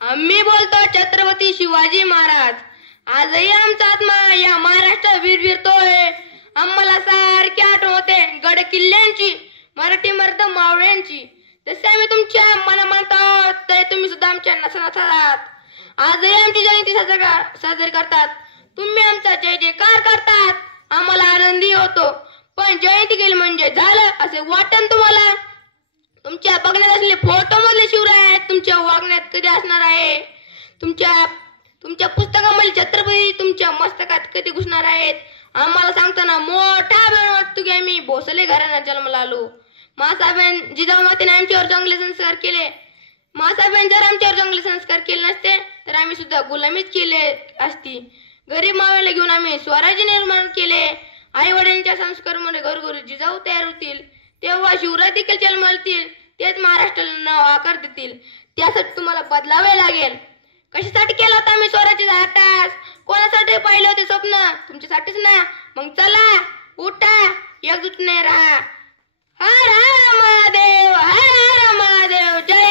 आम्ही बोलतो छत्रपती शिवाजी महाराज. आजही आमचा आत्मा या महाराष्ट्रात विरविरतोय. आम्हाला सारखी आठवण होते गड किल्ल्यांची, मराठी मर्द मावळ्यांची. तसे आम्ही तुमच्या मना मानतो तरी तुम्ही सुद्धा आमच्या नसनात. आजही आमची जयंती साजरी करतात. तुम्ही आमचा जय जयकार करतात. आम्हाला आनंदी होतो. पण जयंती केली म्हणजे झालं असे वाटन तुम्हाला? तुमच्या बघण्यात असलेले फोटो मधले शिवराय तुमच्या वागण्यात कधी असणार आहे? तुमच्या पुस्तकामध्ये छत्रपती तुमच्या मस्तकात कधी घुसणार आहेत? आम्हाला सांगताना मोठा अभिमान वाटतो की आम्ही भोसले घराण्यात जन्माला आलो. मासाहेबांनी जिजाऊ मातेने आमच्यावर चांगले संस्कार केले. मासाहेबांनी जर आमच्यावर चांगले संस्कार केले नसते तर आम्ही सुद्धा गुलामीच केले असती. गरीब मावळ्याला घेऊन आम्ही स्वराज्य निर्माण केले. आई वडिलांच्या संस्कारामुळे घरोघरी जिजाऊ तयार होतील. तेव्हा शिवराय देखील जन्मतील. तेच महाराष्ट्राला नाव आकार देतील. त्यासाठी तुम्हाला बदलावे लागेल. कशासाठी केला होता आम्ही स्वराज्याचा हटास? कोणासाठी पाहिले होते स्वप्न? तुमच्यासाठीच ना. मग चला उठा, एकजुटीने राहा. हर हर महादेव, हर हर महादेव. जय